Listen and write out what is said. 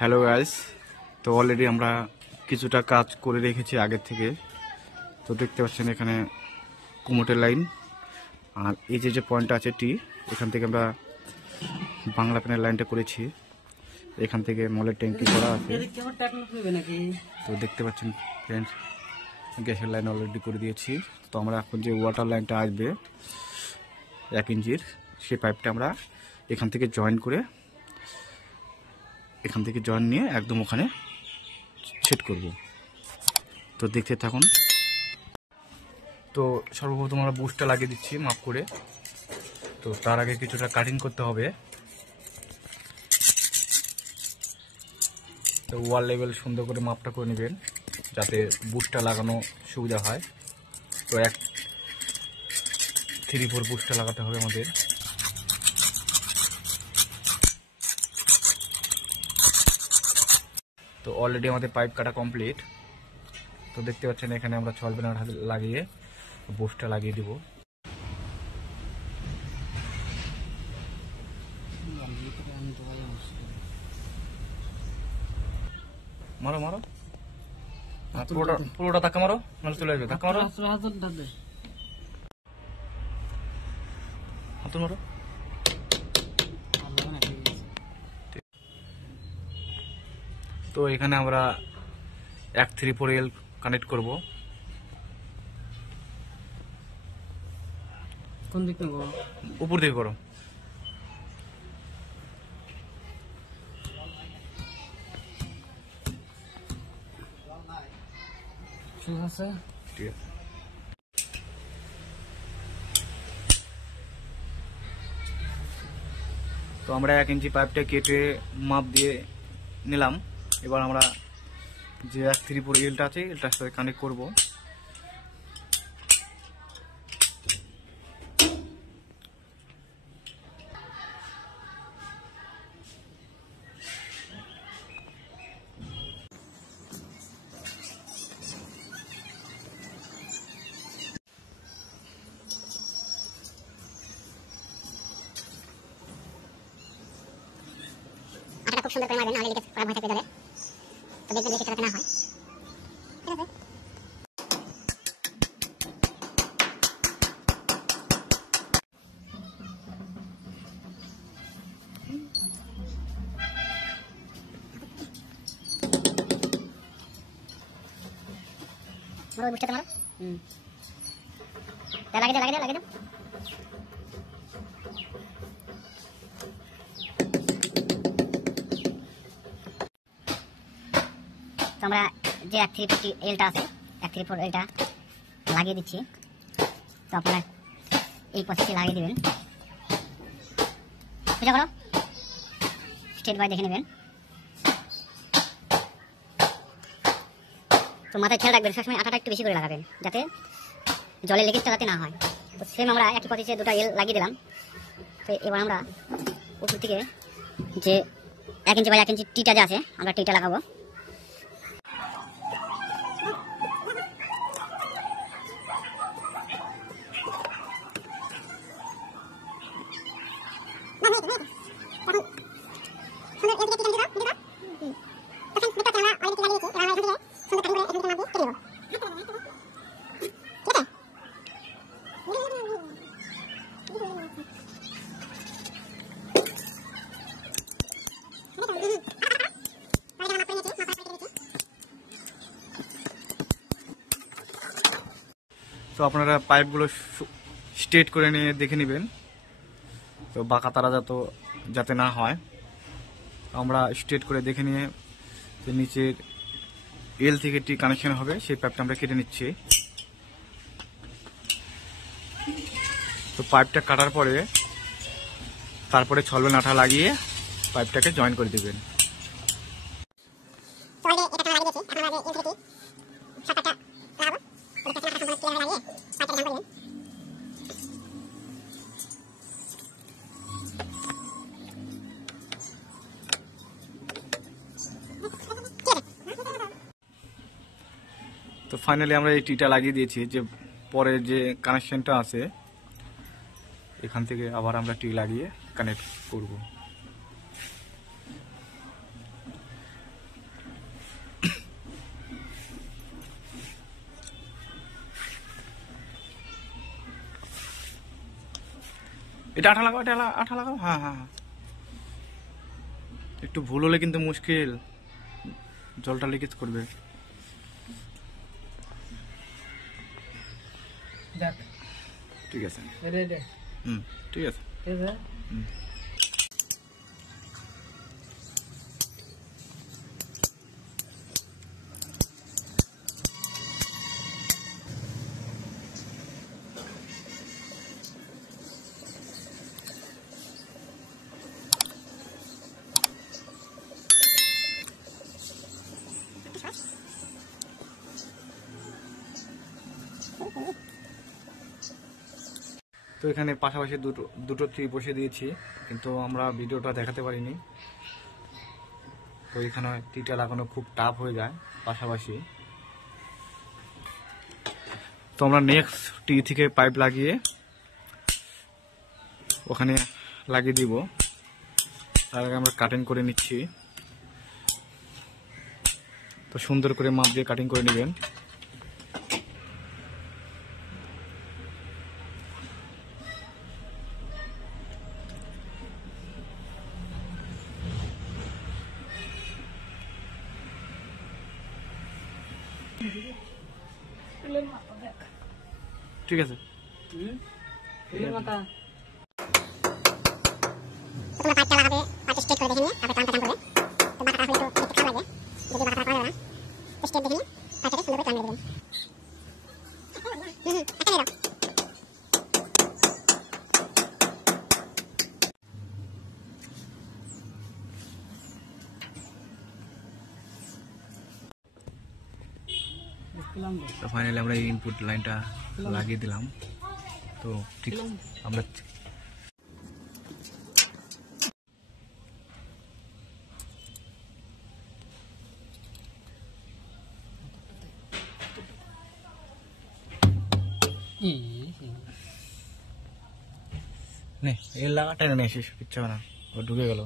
Hello guys, তো অলরেডি আমরা কিছুটা কাজ করে রেখেছি আগের থেকে। তো দেখতে পাচ্ছেন এখানে কুমোটের লাইন, আর এই যে পয়েন্ট আছে টি, এখান থেকে আমরা বাংলা প্যানের লাইনটা করেছি। এখান থেকে মলের ট্যাঙ্কি করা আছে। তো দেখতে পাচ্ছেন ফ্রেন্ডস, গ্যাসের লাইন অলরেডি করে দিয়েছি। তো আমরা এখন যে ওয়াটার লাইনটা আসবে 1 ইঞ্চির, সেই পাইপটা আমরা এখান থেকে জয়েন নিয়ে একদম ওখানে সেট করব। তো দেখতে থাকুন। তো সর্বপ্রথম আমরা বুশটা লাগিয়ে দিচ্ছি মাপ করে। তো তার আগে কিছুটা কাটিং করতে হবে। তো ওয়াল লেভেল সুন্দর করে মাপটা করে নেবেন যাতে বুশটা লাগানো সুবিধা হয়। তো 3-4 বুশটা লাগাতে হবে আমাদের। তো অলরেডি আমাদের পাইপ কাটা কমপ্লিট। তো দেখতে পাচ্ছেন এখানে আমরা 6 বেনার লাগিয়ে বুশটা লাগিয়ে দিব। মারো মারো, পুরোটা ধাক্কা মারো, নাহলে চলে আসবে। ধাক্কা মারো, হাতুড় মারো। তো এখানে আমরা 134L কানেক্ট করব। কোন দিক থেকে উপর দিকে করো। ঠিক আছে, ঠিক আছে। তো আমরা 1 ইঞ্চি পাইপটা কেটে মাপ দিয়ে নিলাম। এবার আমরা যে 134Lটা আছে এটার সাথে কানেক্ট করব। খুব সুন্দর করে মারবেন, নাহলে লিকেজ করা ভয় থাকবে জলে। তো দেখবেন লিকেজ যাতে না হয়। মারো, বুঝতে মারো। লাগিয়ে দাও। তো আমরা যে 134Lটা আছে, 134Lটা লাগিয়ে দিচ্ছি। তো আপনারা এই পথে লাগিয়ে দেবেন। বুঝা করো, স্টেট বাই দেখে নেবেন। তো মাথায় খেয়াল রাখবেন, সবসময় আটাটা একটু বেশি করে লাগাবেন যাতে জলের লিকেজটা যাতে না হয়। তো সেম আমরা একই পথে 2টা এল লাগিয়ে দিলাম। তো এবার আমরা উপর থেকে যে 1 ইঞ্চি বাই 1 ইঞ্চি টিটা যে আছে, আমরা টিটা লাগাবো। তো আপনারা পাইপগুলো স্ট্রেট করে নিয়ে দেখে নেবেন, তো বাঁকা তারা যাতে না হয়। আমরা স্ট্রেট করে দেখে নিয়ে যে নিচের এল থেকে টি কানেকশন হবে সেই পাইপটা আমরা কেটে নিচ্ছি। তো পাইপটা কাটার পরে তারপরে 6 বেল আঠা লাগিয়ে পাইপটাকে জয়েন করে দেবেন। তো ফাইনালি আমরা এই টিটা লাগিয়ে দিয়েছি। যে পরে যে কানেকশনটা আছে এখান থেকে আবার আমরা টি লাগিয়ে কানেক্ট করব। এটা আঠা লাগাও, এটা আঠা লাগাও। হ্যাঁ হ্যাঁ হ্যাঁ, একটু ভুল হলে কিন্তু মুশকিল, জলটা লিকেজ করবে। দেখ ঠিক আছে, রে রে হুম ঠিক আছে। ঠিক আছে। তো এখানে পাশাপাশি দুটো দুটো ট্রি বসিয়ে দিয়েছি, কিন্তু আমরা ভিডিওটা দেখাতে পারিনি। তো এখানে ট্রিটা লাগানো খুব টাফ হয়ে যায় পাশাপাশি। তো আমরা নেক্সট ট্রি থেকে পাইপ লাগিয়ে ওখানে লাগিয়ে দিব। তার আগে আমরা কাটিং করে নিচ্ছি। তো সুন্দর করে মাপ দিয়ে কাটিং করে নেবেন। ঠিক আছে, ফুলের মাথা তোমরা পাইপটা লাগাবে, পাইপটা স্ট্রেট করে দেখে নিয়ে তারপরে টান করবে। তো বাঁকাটা হলে একটু দেখতে খারাপ লাগবে, যদি বাঁকাটা করা যাবে না তো স্ট্রেট দেখে নিয়ে পাইপটাকে সুন্দর করে টান মেরে দেবেন। একটা নিয়ে দাও। পেলাম না। তো ফাইনালি আমরা এই ইনপুট লাইনটা লাগিয়ে দিলাম। তো ঠিক আমরা নে এই লাগাটা এনে শেষ, কিচ্ছু হবে না, ও ঢুকে গেল।